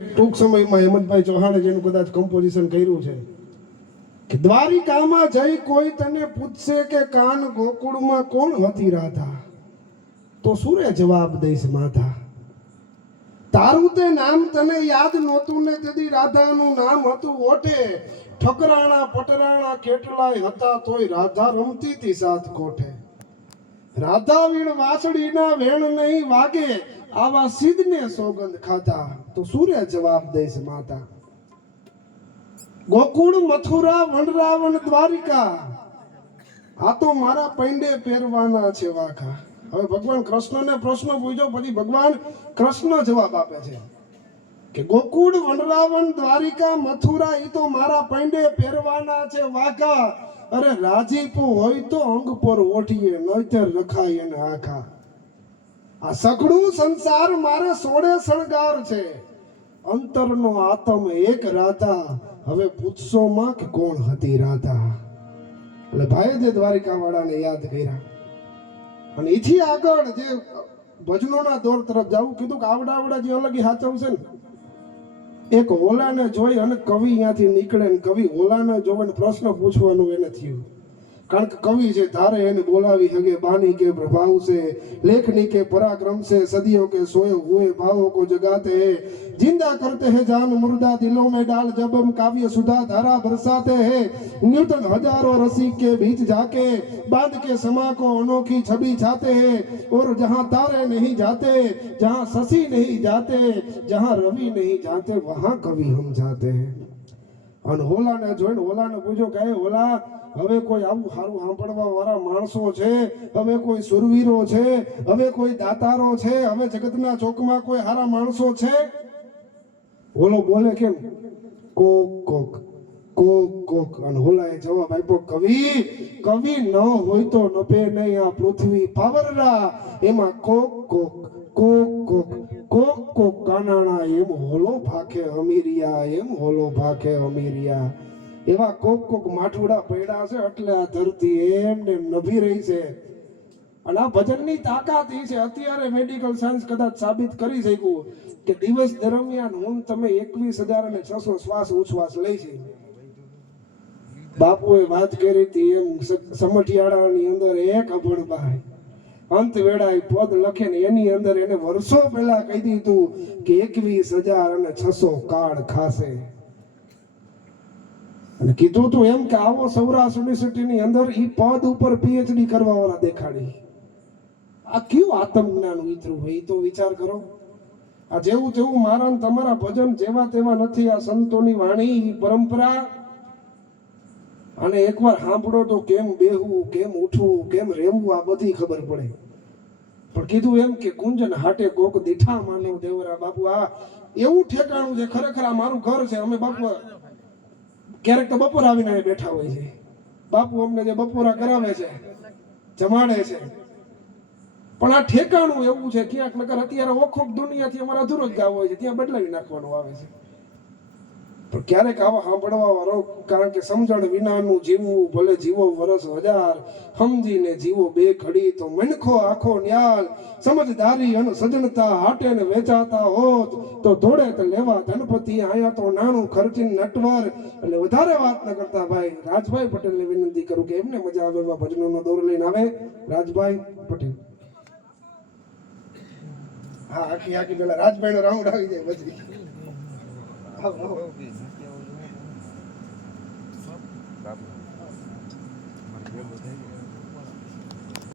ટૂંક સમયમાં હેમંતભાઈ ચૌહાણે જેનું કદાચ કમ્પોઝિશન કર્યું છે કે દ્વારિકામાં જઈ કોઈ તને પૂછશે કે કાન ગોકુળમાં કોણ હતી રાધા, તો સુરે જવાબ દઈશ માતા. તારું તે નામ તને યાદ નહોતું ને તેથી રાધાનું નામ હતું ઓઠે. ઠકરાણા પટરાણા કેટલાય હતા તોય રાધા રમતી હતી સાત કોઠે. રાધા વીણ વાસળીના વેણ નહીં વાગે, આવા સિદ્ધને સોગંદ ખાતા, તો સૂર્ય જવાબ દઈશ માતા. ગોકુળ મથુરા વનરાવન દ્વારિકા, આ તો મારા પૈંડે પહેરવાના છે વાઘા. હવે ભગવાન કૃષ્ણને પ્રશ્ન પૂછ્યો પછી ભગવાન કૃષ્ણ જવાબ આપે છે કે ગોકુળ વનરાવન દ્વારિકા મથુરા એ તો મારા પૈંડે પહેરવાના છે વાઘા. અરે રાજીપો હોય તો અંગ પર ઓઠીએ, નહીતર રખાય એને આખા. આ સઘળું સંસાર મારે સોળે શણગાર છે, અંતરનો આતમ એક રાધા. હવે પૂછશો માં કે કોણ હતી રાધા. એટલે ભાઈ જે દ્વારિકા વાળાને યાદ કર્યા અને એથી આગળ જે ભજનોના દોર તરફ જવું કીધું કે આવડા જે અલગ હાચવશે ને. એક હોલાને જોઈ અને કવિ અહીંયાથી નીકળે ને કવિ હોલાને જોવે પ્રશ્ન પૂછવાનું એને થયું. કારણ કે કવિ છે ધારે એને બોલાવી હગે બાની કે પ્રભાવ છે, લેખની के पराक्रम से सदियों के सोए हुए भावों को जगाते हैं, जिंदा करते हैं जान मुर्दा दिलों में डाल जब हम काव्य सुधा धारा बरसाते हैं. न्यूटन हजारों रसिक के बीच जाके बांध के समा को अनोखी छवि छाते हैं. और जहां तारे नहीं जाते, जहां शशि नहीं जाते, जहां रवि नहीं जाते, वहां कवि हम जाते हैं. અને હોલાને જોઈને હોલાને પૂછ્યો કે હોલા, હવે કોઈ આવું સારું સાંભળવા વાળા માણસો છે, હવે કોઈ સુરવીરો છે, હવે કોઈ દાતારો છે, હવે જગતના ચોકમાં કોઈ સારા માણસો છે? હોલો બોલે કેમ કોક કોક કોક કોક. અને હોલાએ જવાબ આપ્યો કવિ ન હોય તો નભે નહીં આ પૃથ્વી પાવરરા, એમાં કોક કોક કોક કોક કોક કોક કાનાણા એમ હોલો ભાખે અમીરિયા, એમ હોલો ભાખે અમીરિયા. એવા કોક કોક માઠુડા પડ્યા છે એટલે આ ધરતી એમને નભી રહી છે. અને આ ભજનની તાકાત એ છે, અત્યારે મેડિકલ સાયન્સ કદાચ સાબિત કરી શક્યું કે દિવસ દરમિયાન હું તમે 21,600 શ્વાસ ઉચ્છ્વાસ લઈ છે. બાપુએ વાત કરી હતી એમ સમઢિયાળાની અંદર એક અભણભાઈ અંત વેળાએ પદ લખે ને એની અંદર એને વર્ષો પહેલા કહી દીધું કે 21,600 કાળ ખાશે. અને કીધું તું એમ કે આવો સૌરાષ્ટ્ર યુનિવર્સિટીની અંદર ઈ પદ ઉપર પીએચડી કરવા વાળા દેખાડી. આ કયું આત્મજ્ઞાન ઉતર્યું હોય તો વિચાર કરો. આ જેવું તેવું મારા ને તમારા ભજન જેવા તેવા નથી. આ સંતોની વાણી પરંપરા. અને એકવાર સાંભળો તો કેમ બેહવું, કેમ ઉઠવું, કેમ રહેવું આ બધી ખબર પડે. પણ કીધું એમ કે કુંજન હાટે કોક દીઠા માનવ દેવરા. બાપુ આ એવું ઠેકાણું છે, ખરેખર આ મારું ઘર છે. અમે બાપુ ક્યારેક તો બપોર આવીને બેઠા હોય છે. બાપુ અમને જે બપોરા કરાવે છે, જમાડે છે. પણ આ ઠેકાણું એવું છે ક્યાંક નકર અત્યારે ઓખોક દુનિયાથી અમારા અધૂરો જ ગાવ હોય છે, ત્યાં બદલાવી નાખવાનું આવે છે. પણ ક્યારેક આવા સાંભળવા વાળો, કારણ કે સમજણ વિનાનું જીવવું ભલે જીવો વરસ હજાર, સમજીને જીવો બે ઘડી તો મનખો આખો ન્યાલ. સમજદારી અને સજનતા હાટે ને વેચાતા હોત તો ધોળે તો લેવા ધનપતિ. આયા તો નાનું ખર્ચીન નટવર. એટલે વધારે વાત ન કરતા ભાઈ રાજભાઈ પટેલને વિનંતી કરું કે એમને મજા આવે એવા ભજનોનો દોર લઈને આવે. રાજભાઈ પટેલ. હા આખી પેલા રાજભાઈ નો રાઉન્ડ આવી જાય પછી.